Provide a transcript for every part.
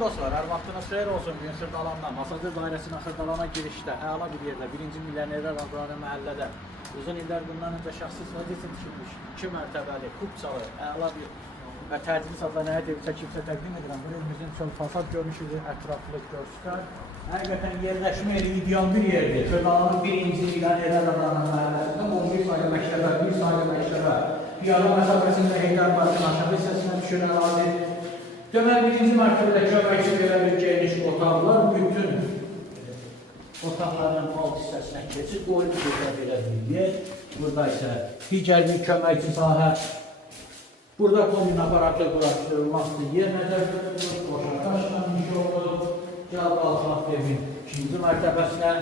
Dostlar, hər vaxtınız xeyir olsun. Gün Xırdalandan, Masajır dairəsinin Xırdalana girişdə, əla bir yerdə, 1-ci milyonerlər adlanan məhəllədə uzun illər bundan öncə şəxsi vəzifə tikilmiş 2 mərtəbəli, kubçalı, əla bir və təcili sadlanaya devirsə kimsə təqdim edirəm. Bu evimizin çox fasad görünüşü, ətraflı göstər. Həqiqətən yerləşmə yeri ideal bir yerdir. Xırdalanın 1-ci milyonerlər adlanan məhəlləsində 11 sayı məktəbə, 1 sayı məktəbə, piyada məsafəsində Heydərbaşın aşağı hissəsinə düşən ərazi. Deməli, 1-ci mərtəbədə köməkçi belə bir geniş otaqlar, bütün otaqların alt hissəsinə keçir, qoyun burada belə bir yer. Burada isə digər bir köməkçi sahə. Burada kombin aparatlı quraşdırılmaqdır. Yer nəzərdə tutulur, boşaqdaşla iş olunur. Gəl qalxaq evin 2-ci mərtəbəsinə.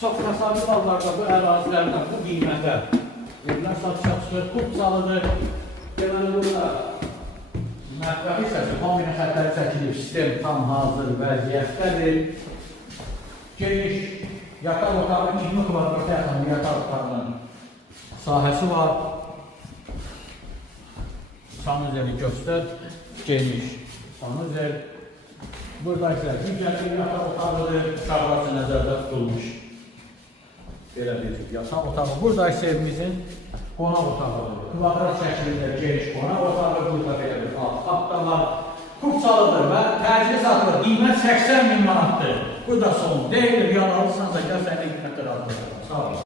Çox təsadüf hallarda bu ərazilərdən bu qiymətə evlər satışa çıxır, kubçalıdır. Deməli, burada mətbəx hissəsi, kombin xətləri çəkilib, sistem tam hazır vəziyyətdədir. Geniş yataq otağı 20 kvadratə yaxın yataq otağının sahəsi var. Sanuzeli göstər, geniş sanuzel. Burada isə digər bir yataq otağıdır, uşaqlar nəzərdə tutulmuş. Belə bir yataq otağı. Burada isə evimizin qonaq otağıdır. Kvadrat şəklində geniş qonaq otağı, burada belə bir alt xat da var. Kubçalıdır və təcili satılır. Qiymət 80.000 manatdır. Bu da son deyil, yanalırsansa gəl səni qiymətlər alır. Sağ olun.